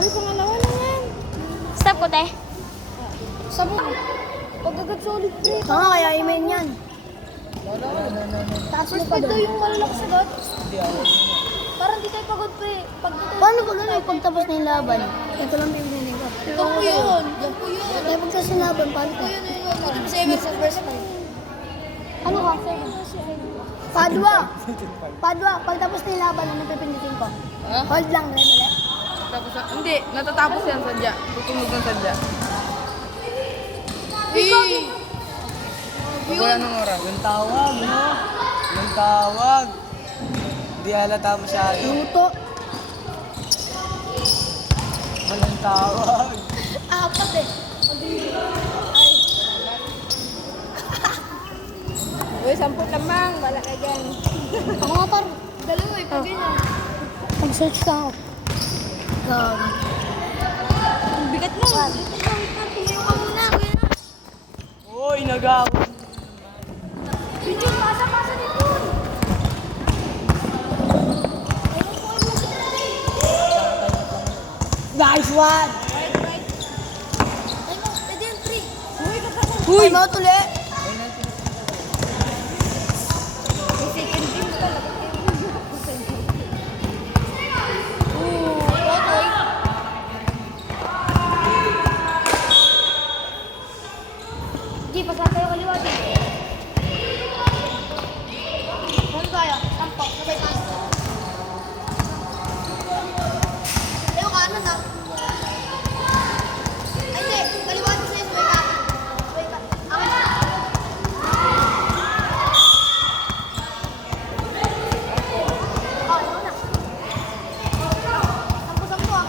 Ay, pangalawa na yan. Stop ko, te. Sabi mo. Pag-agad solid break. Kaya i-main yan. Tapos pa ito yung malalaki sagot. Parang di tayo pagod pre. Paano ba gano'n pagtapos na yung laban? Ito lang bibigyan ko. Yan po yun. Yan po yun. Kaya pagtapos ng laban, paano ka? Yan yun. 7 sa first time. Ano ka? Padua. Padua. Pagtapos na yung laban, ano pipindutin ko? Hold lang, dali. Tapos, hindi, natatapos yan sadya. Tutunog ng sadya. Wala nang oras. Yung tawag, no? Yung tawag. Hindi halata masyado. Luto. Walang tawag. Apat eh. Uy, 10 lamang. Wala ka dyan. Ako nga par. Dalawa eh, pag ganyan. Mag-search ka ako. Ang bigat mo. Tumayo ka muna. Uy, nagawa. Video, pasa dito. Nice one! Pwede yung 3. Uy! Time out ulit. Di, pasa tayo kaliwa dito. Ano tayo? Sampo. Sabay tayo. Ayaw ka, ano na? Ay, hindi. Kaliwa dito sa'yo. Sabay ka. Sabay ka. Ako na. Oh, ikaw na. Sampo ah.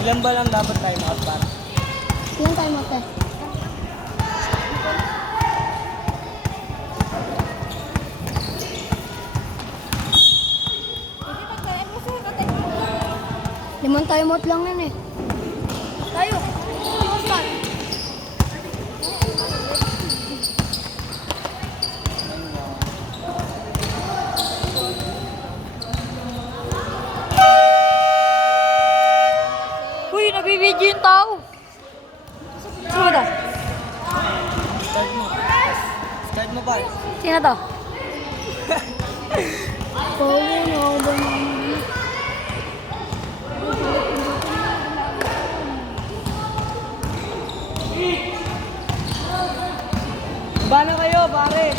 Ilan ba lang dapat time out para? Ilan time out eh? Limang time out lang yan eh. Tayo. Osman. Uy, nabibidyo yung tao. Sino to? Start mo ba? Sino to? Power na ba Ba na kayo, pare?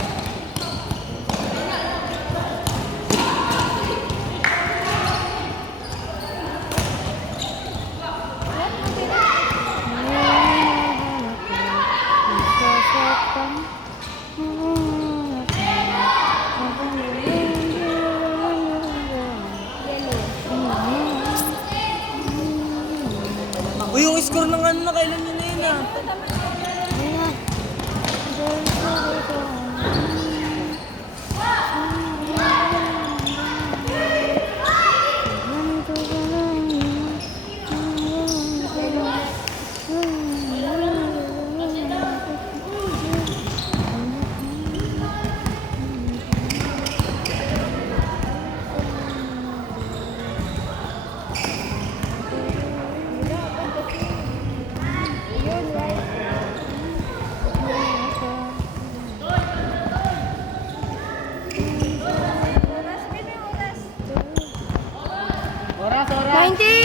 Uy, yung score ng ano na kailan nyo na yun ah. Oras, oras. 19!